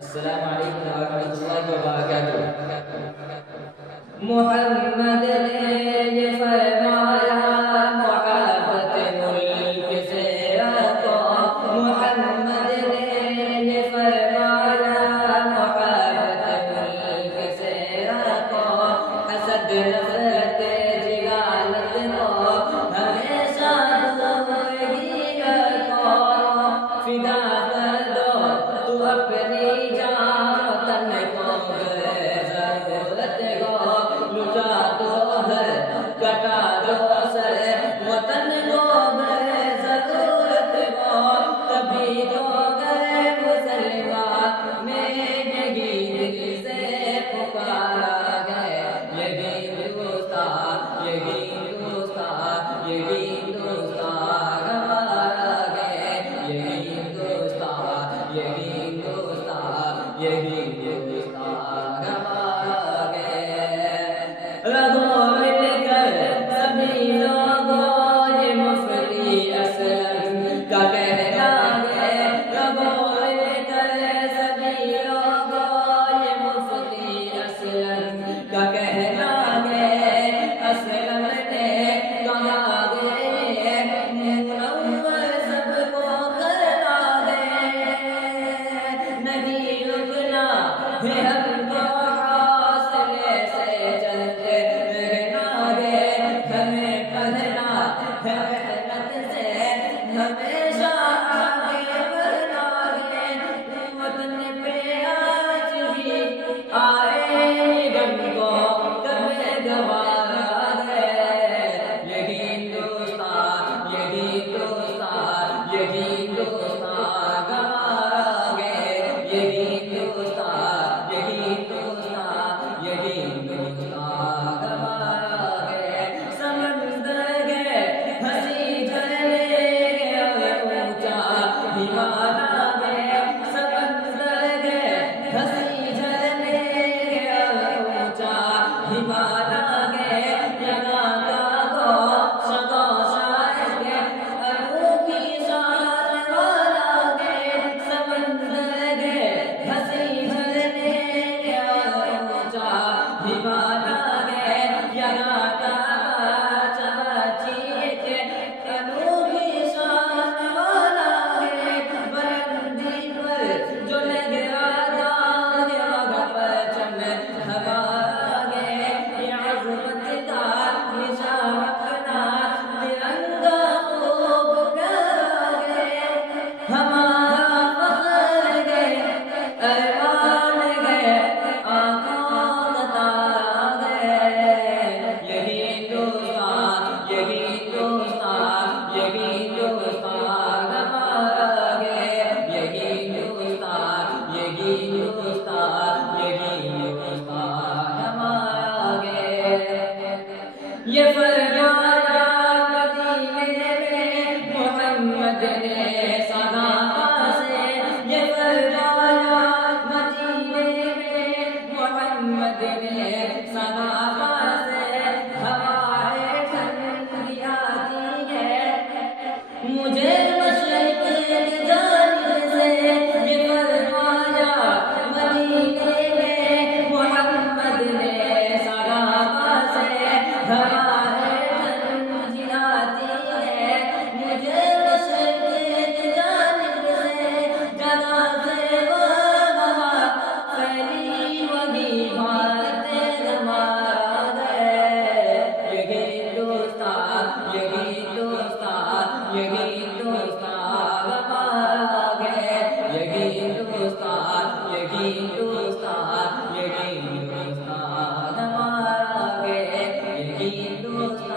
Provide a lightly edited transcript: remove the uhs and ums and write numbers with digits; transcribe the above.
السلام علیکم ورحمۃ اللہ وبرکاتہ۔ محمد نے یہ فرمایا محبت ملک سے رکھو، محمد نے یہ فرمایا محبت ملک سے رکھو، حسد نفرت جہالت کو ہمیشہ دور ہی رکھو، فدا کر دو تو اپنی کٹا دو سر وطن کو گئے ضرورت کو، کبھی تو گئے مسلمان میں یہی دل سے پکارا گئے، یہی ہندوستان یہی ہندوستان یہی ہندوستان ہمارا گئے، یہی ہندوستان یہی ہندوستان یہی ہندوستان ہمارا گئے۔ رگوں سبھی لوگوں یہ مفتی اسلم کا کہنا ہے، رگوں کر سبھی لوگوں یہ مفتی اسلم کا کہنا ہے، اسلم نے کہا گے منور سب کو کرنا ہے، نہیں رکنا ہے ہم کو حوصلے سے چلتے رہنا ہے، ہمیں پڑھنا ہے محنت سے ہمیشہ آگے بڑھنا ہے، وطن پہ آج بھی آئے غم کو کبھی گوارا ہے، یہی ہندوستان یہی ہندوستان یہی ہندوستان ہمارا ہے، یہی ہندوستان یہی ہندوستان یہی ہندوستان ہمارا ہے، سمندر گئے ہنسی جھرنے گئے اور اونچا ہمارا ہے، سمندر گئے ہنسی جھرنے گئے اور اونچا ہمارا ہے، یہاں کا گو شاعر کے انوکھی شان والا ہے، سمندر گئے ہنسی جھرنے گئے اور اونچا ہمارا ہے، یہاں کا انوکھی شان والا ہے، بلندی پر جو لگ آزاد وہاں پرچم ہمارا ہے، یہ عظمت کا نشان اپنا ترنگا خوب پیارا ہے، ہمارا فخر ہے ارمان ہے آنکھوں کا تارا ہے، یہی ہندوستان یہی ہندوستان یہی ہندوستان ہمارا ہے، یہی ہندوستان یہی ہندوستان یہی ہندوستان ہمارا ہے، یہ فرمایا مدینے میں محمد نے صحابہ سے، یہ فرمایا مدینے میں محمد نے صحابہ سے، ہوائیں ٹھنڈی آتی ہے مجھے مشرق کی جانب سے، یہ فرمایا مدینے میں محمد نے صحابہ سے، ہوائیں ٹھنڈی آتی ہے مجھے مشرق کی جانب سے، جگہ سے وہاں پھیلی وہی بھارت ہمارا ہے، یہی ہندوستان یہی ہندوستان یہی ہندوستان ہمارا ہے، یہی ہندوستان یہی ہندوستان یہی ہندوستان ہمارا ہے، یہی ہندوستان